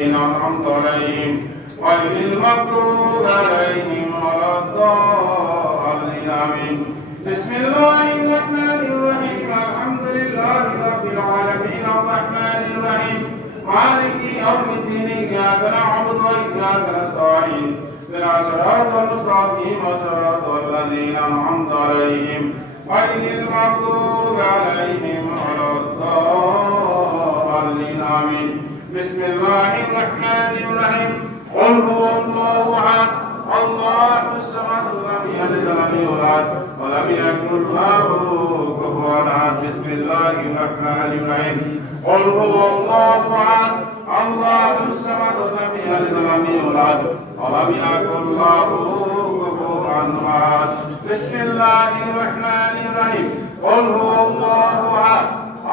أنعمت عليهم غير المغضوب عليهم ولا الضالين آمين. بسم الله الرحمن الرحيم. الحمد لله رب العالمين الرحمن الرحيم مالك يوم الدين. إياك نعبد وإياك نستعين اهدنا الصراط المستقيم صراط الذين أنعمت عليهم غير المغضوب عليهم ولا الضالين آمين. بسم الله الرحمن الرحيم. قل هو الله أحد الله الصمد لم يلد ولم يولد ولم يكن له كفوا أحد. بسم الله الرحمن الرحيم. قل هو الله أحد الله الصمد لم يلد ولم يولد ولم يكن له كفوا أحد. بسم الله الرحمن الرحيم. قل هو الله أحد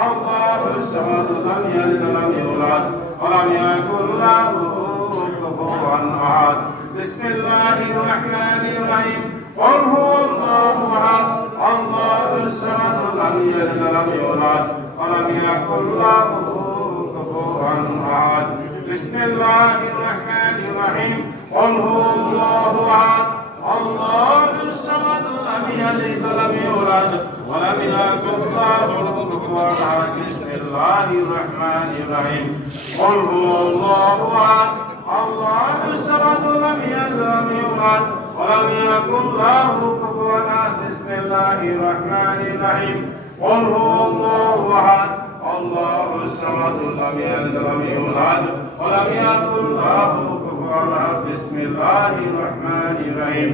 الله الصمد لم يلد ولم يولد ولم يكن له كفوا أحد. بسم الله الرحمن الرحيم. قل هو الله أحد الله الصمد لم يلد ولم يولد ولم يكن له كفوا أحد. بسم الله الرحمن الرحيم. قل هو الله أحد الله الصمد لم يلد ولم يولد ولم يكن له كفوا أحد. بسم الله الرحمن الرحيم. قل هو الله أحد الله الصمد لم يلد ولم يولد ولم يكن له كفوا أحد. بسم الله الرحمن الرحيم. قل هو الله أحد الله الصمد لم يلد ولم يولد ولم يكن له كفوا أحد. بسم الله الرحمن الرحيم.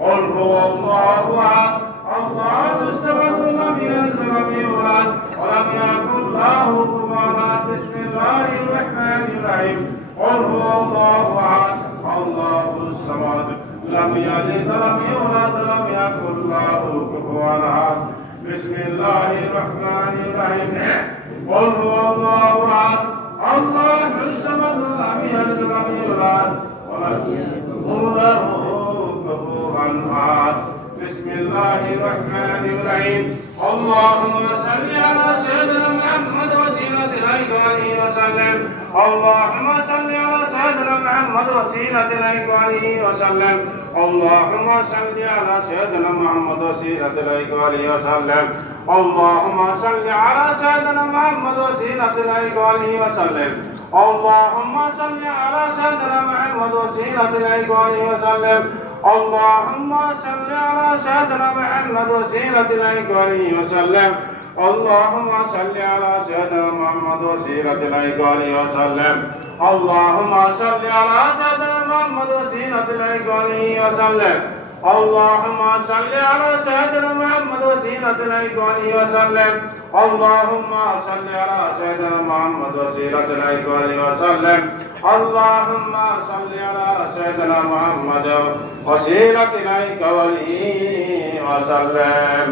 قل هو الله أحد الله الصمد لم يلد ولم يولد ولم يكن له كفوا أحد. بسم الله الرحمن الرحيم. قل هو الله أحد الله الصمد لم يلد ولم يولد ولم يكن له كفوا أحد. بسم الله الرحمن الرحيم. قل هو الله أحد الله الصمد لم يلد ولم يولد ولم يكن له كفوا أحد. بسم الله الرحمن الرحيم. اللهم صل على سيدنا محمد وسيلة إليك وآله وسلم. اللهم صل على سيدنا محمد وسيلة إليك وآله وسلم. اللهم صل على سيدنا محمد وسيلة إليك وآله وسلم. اللهم صل على سيدنا محمد وسيلة إليك وآله وسلم. اللهم صل على سيدنا محمد وسيلة إليك وآله وسلم. اللهم صل على سيدنا محمد وسيلة إليك وآله وسلم. اللهم صل على سيدنا محمد وسيلة إليك وآله وسلم. اللهم صل على سيدنا محمد وسيلة إليك وآله وسلم. اللهم صل على سيدنا محمد وسيلة إليك وآله وسلم. اللهم صل على سيدنا محمد وسيلة إليك وآله وسلم. اللهم صل على سيدنا محمد وسيلة إليك وآله وسلم.